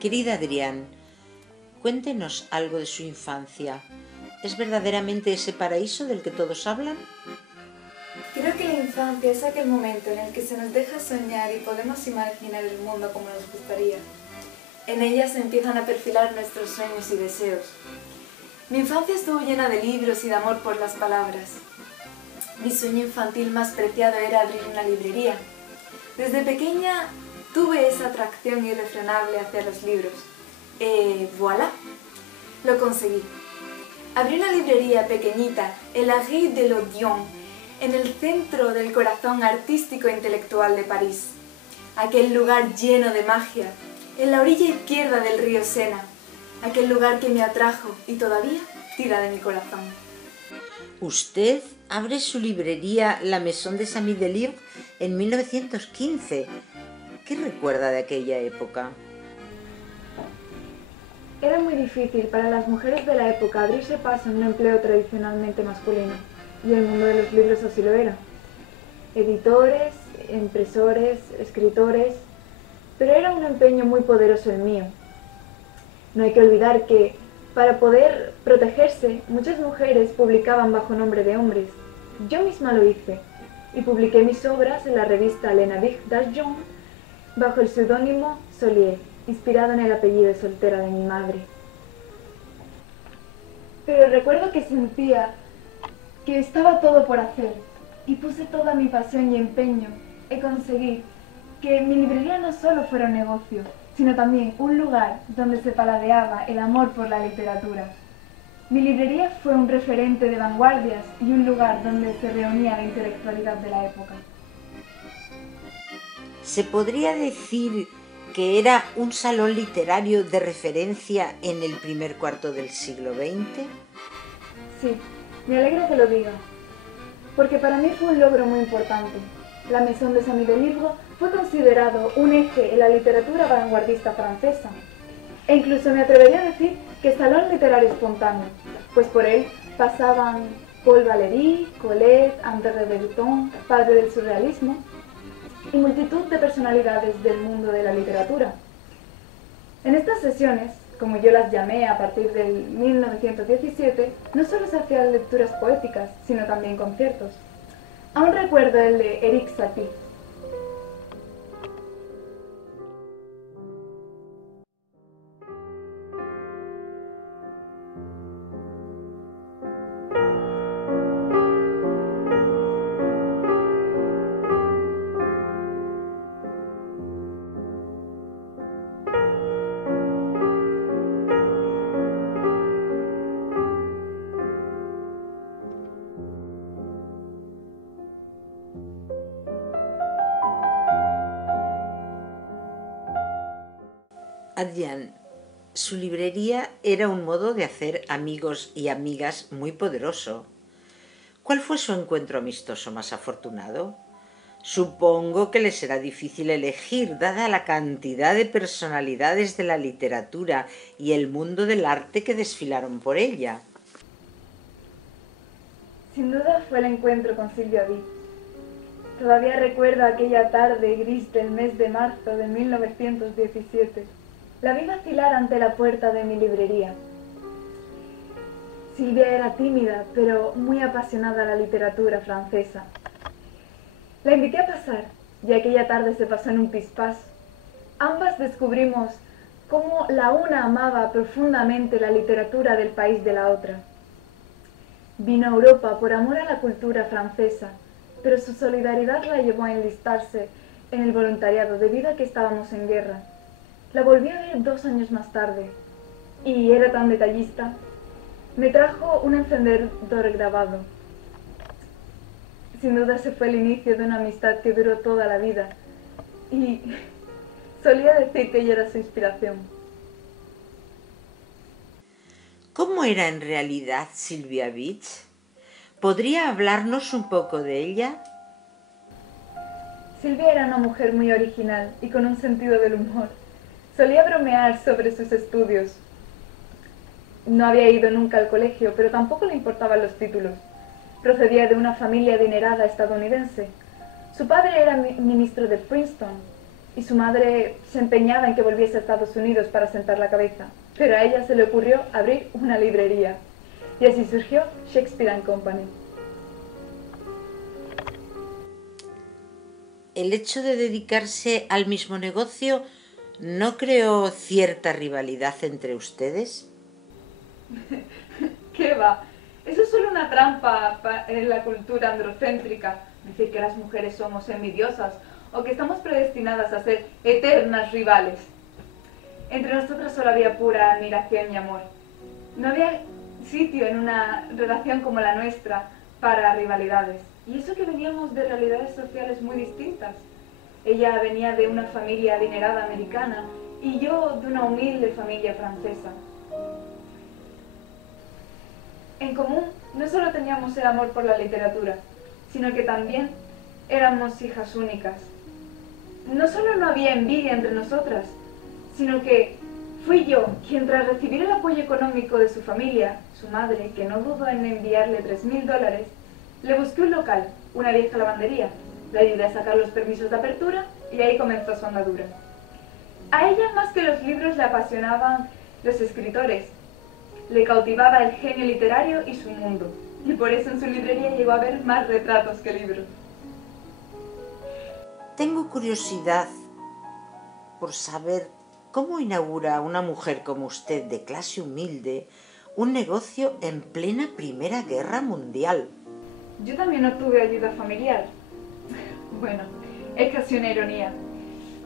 Querida Adrián, cuéntenos algo de su infancia. ¿Es verdaderamente ese paraíso del que todos hablan? Creo que la infancia es aquel momento en el que se nos deja soñar y podemos imaginar el mundo como nos gustaría. En ella se empiezan a perfilar nuestros sueños y deseos. Mi infancia estuvo llena de libros y de amor por las palabras. Mi sueño infantil más preciado era abrir una librería. Desde pequeña tuve esa atracción irrefrenable hacia los libros. Voilà, lo conseguí. Abrí una librería pequeñita en la Rue de l'Odéon, en el centro del corazón artístico e intelectual de París. Aquel lugar lleno de magia, en la orilla izquierda del río Sena. Aquel lugar que me atrajo y todavía tira de mi corazón. Usted abre su librería La Maison des Amis de Livres en 1915. ¿Qué recuerda de aquella época? Era muy difícil para las mujeres de la época abrirse paso en un empleo tradicionalmente masculino, y el mundo de los libros así lo era. Editores, impresores, escritores, pero era un empeño muy poderoso el mío. No hay que olvidar que, para poder protegerse, muchas mujeres publicaban bajo nombre de hombres. Yo misma lo hice, y publiqué mis obras en la revista Le Navire d'Argent bajo el seudónimo Solier, inspirado en el apellido soltera de mi madre. Pero recuerdo que sentía que estaba todo por hacer, y puse toda mi pasión y empeño en conseguir que mi librería no solo fuera un negocio, sino también un lugar donde se paladeaba el amor por la literatura. Mi librería fue un referente de vanguardias y un lugar donde se reunía la intelectualidad de la época. ¿Se podría decir que era un salón literario de referencia en el primer cuarto del siglo XX? Sí, me alegra que lo diga, porque para mí fue un logro muy importante. La Maison des Amis de Livres fue considerado un eje en la literatura vanguardista francesa, e incluso me atrevería a decir que salón literario espontáneo, pues por él pasaban Paul Valéry, Colette, André de Breton, padre del surrealismo, y multitud de personalidades del mundo de la literatura. En estas sesiones, como yo las llamé a partir del 1917, no solo se hacían lecturas poéticas, sino también conciertos. Aún recuerdo el de Éric Satie. Adrián, su librería era un modo de hacer amigos y amigas muy poderoso. ¿Cuál fue su encuentro amistoso más afortunado? Supongo que le será difícil elegir, dada la cantidad de personalidades de la literatura y el mundo del arte que desfilaron por ella. Sin duda fue el encuentro con Sylvia Weth. Todavía recuerdo aquella tarde gris del mes de marzo de 1917. La vi vacilar ante la puerta de mi librería. Sylvia era tímida, pero muy apasionada a la literatura francesa. La invité a pasar, y aquella tarde se pasó en un pispás. Ambas descubrimos cómo la una amaba profundamente la literatura del país de la otra. Vino a Europa por amor a la cultura francesa, pero su solidaridad la llevó a enlistarse en el voluntariado debido a que estábamos en guerra. La volví a ver 2 años más tarde, y era tan detallista. Me trajo un encendedor grabado. Sin duda ese fue el inicio de una amistad que duró toda la vida, y solía decir que ella era su inspiración. ¿Cómo era en realidad Sylvia Weth? ¿Podría hablarnos un poco de ella? Sylvia era una mujer muy original y con un sentido del humor. Solía bromear sobre sus estudios. No había ido nunca al colegio, pero tampoco le importaban los títulos. Procedía de una familia adinerada estadounidense. Su padre era ministro de Princeton y su madre se empeñaba en que volviese a Estados Unidos para sentar la cabeza, pero a ella se le ocurrió abrir una librería, y así surgió Shakespeare and Company. ¿El hecho de dedicarse al mismo negocio no creó cierta rivalidad entre ustedes? ¿Qué va? Eso es solo una trampa en la cultura androcéntrica, decir que las mujeres somos envidiosas o que estamos predestinadas a ser eternas rivales. Entre nosotras solo había pura admiración y amor. No había sitio en una relación como la nuestra para rivalidades. Y eso que veníamos de realidades sociales muy distintas. Ella venía de una familia adinerada americana y yo de una humilde familia francesa. En común, no solo teníamos el amor por la literatura, sino que también éramos hijas únicas. No solo no había envidia entre nosotras, sino que fui yo quien, tras recibir el apoyo económico de su familia, su madre, que no dudó en enviarle $3.000, le busqué un local, una vieja lavandería, le ayudé a sacar los permisos de apertura y ahí comenzó su andadura. A ella, más que los libros, le apasionaban los escritores. Le cautivaba el genio literario y su mundo, y por eso en su librería llegó a haber más retratos que libros. Tengo curiosidad por saber cómo inaugura una mujer como usted, de clase humilde, un negocio en plena Primera Guerra Mundial. Yo también no tuve ayuda familiar. Bueno, es casi una ironía,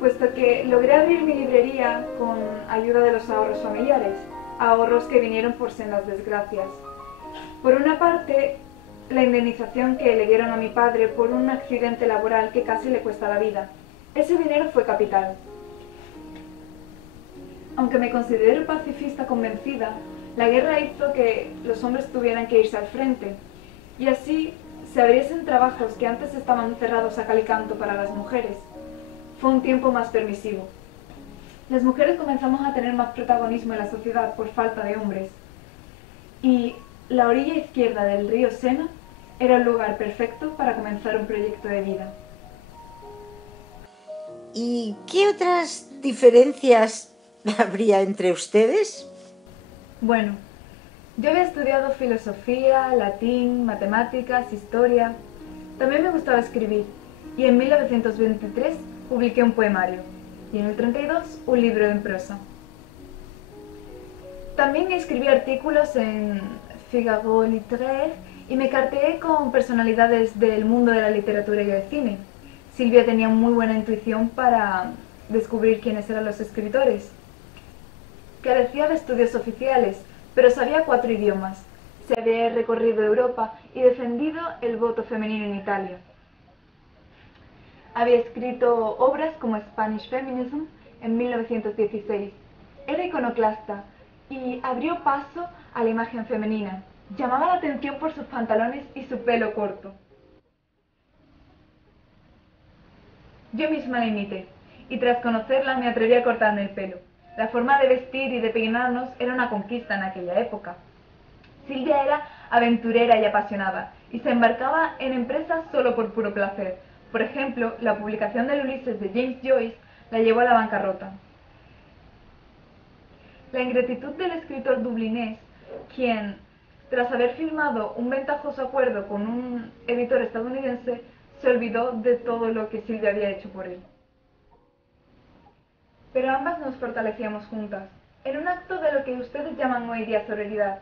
puesto que logré abrir mi librería con ayuda de los ahorros familiares, ahorros que vinieron por sendas desgracias. Por una parte, la indemnización que le dieron a mi padre por un accidente laboral que casi le cuesta la vida. Ese dinero fue capital. Aunque me considero pacifista convencida, la guerra hizo que los hombres tuvieran que irse al frente, y así se abriesen trabajos que antes estaban cerrados a cal y canto para las mujeres. Fue un tiempo más permisivo. Las mujeres comenzamos a tener más protagonismo en la sociedad por falta de hombres, y la orilla izquierda del río Sena era el lugar perfecto para comenzar un proyecto de vida. ¿Y qué otras diferencias habría entre ustedes? Bueno, yo había estudiado filosofía, latín, matemáticas, historia. También me gustaba escribir, y en 1923 publiqué un poemario, y en el 32 un libro en prosa. También escribí artículos en Figaro Littéraire y me carteé con personalidades del mundo de la literatura y del cine. Silvia tenía muy buena intuición para descubrir quiénes eran los escritores. Carecía de estudios oficiales, pero sabía 4 idiomas. Se había recorrido Europa y defendido el voto femenino en Italia. Había escrito obras como Spanish Feminism en 1916. Era iconoclasta y abrió paso a la imagen femenina. Llamaba la atención por sus pantalones y su pelo corto. Yo misma la imité, y tras conocerla me atreví a cortarme el pelo. La forma de vestir y de peinarnos era una conquista en aquella época. Silvia era aventurera y apasionada, y se embarcaba en empresas solo por puro placer. Por ejemplo, la publicación del Ulises de James Joyce la llevó a la bancarrota. La ingratitud del escritor dublinés, quien, tras haber firmado un ventajoso acuerdo con un editor estadounidense, se olvidó de todo lo que Silvia había hecho por él. Pero ambas nos fortalecíamos juntas, en un acto de lo que ustedes llaman hoy día sororidad.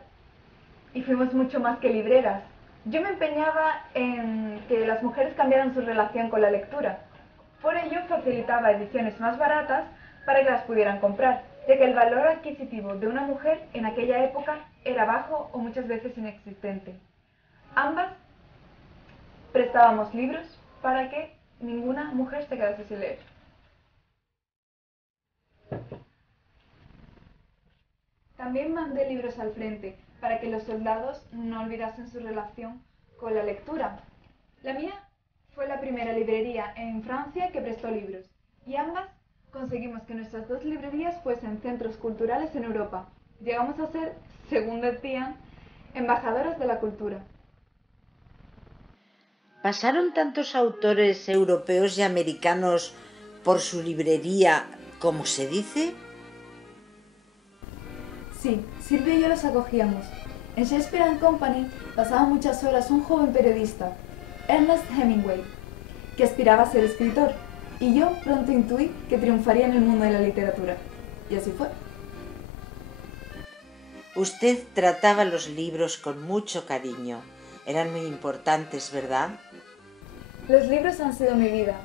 Y fuimos mucho más que libreras. Yo me empeñaba en que las mujeres cambiaran su relación con la lectura. Por ello facilitaba ediciones más baratas para que las pudieran comprar, ya que el valor adquisitivo de una mujer en aquella época era bajo o muchas veces inexistente. Ambas prestábamos libros para que ninguna mujer se quedase sin leer. También mandé libros al frente para que los soldados no olvidasen su relación con la lectura. La mía fue la primera librería en Francia que prestó libros, y ambas conseguimos que nuestras 2 librerías fuesen centros culturales en Europa. Llegamos a ser, según decían, embajadoras de la cultura. ¿Pasaron tantos autores europeos y americanos por su librería, como se dice? Sí, Silvia y yo los acogíamos. En Shakespeare and Company pasaba muchas horas un joven periodista, Ernest Hemingway, que aspiraba a ser escritor, y yo pronto intuí que triunfaría en el mundo de la literatura. Y así fue. Usted trataba los libros con mucho cariño. Eran muy importantes, ¿verdad? Los libros han sido mi vida.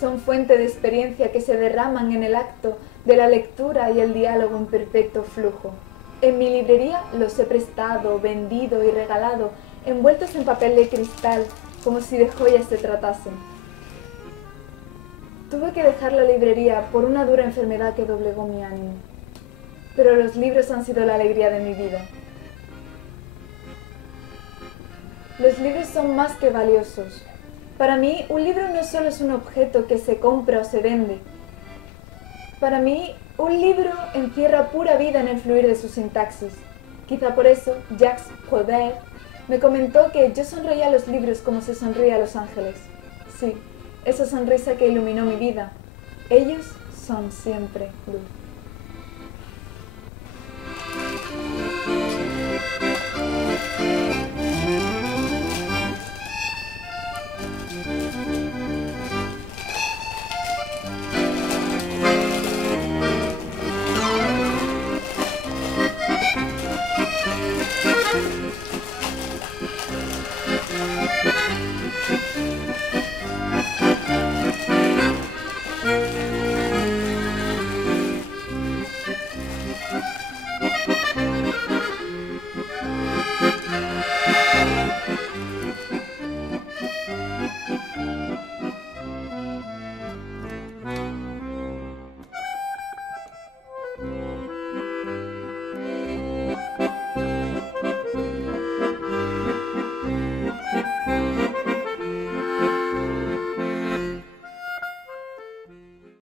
Son fuente de experiencia que se derraman en el acto de la lectura y el diálogo en perfecto flujo. En mi librería los he prestado, vendido y regalado, envueltos en papel de cristal, como si de joyas se tratasen. Tuve que dejar la librería por una dura enfermedad que doblegó mi ánimo. Pero los libros han sido la alegría de mi vida. Los libros son más que valiosos. Para mí, un libro no solo es un objeto que se compra o se vende. Para mí, un libro encierra pura vida en el fluir de su sintaxis. Quizá por eso, Jacques Prodder me comentó que yo sonreía a los libros como se sonríe a los ángeles. Sí, esa sonrisa que iluminó mi vida. Ellos son siempre luz.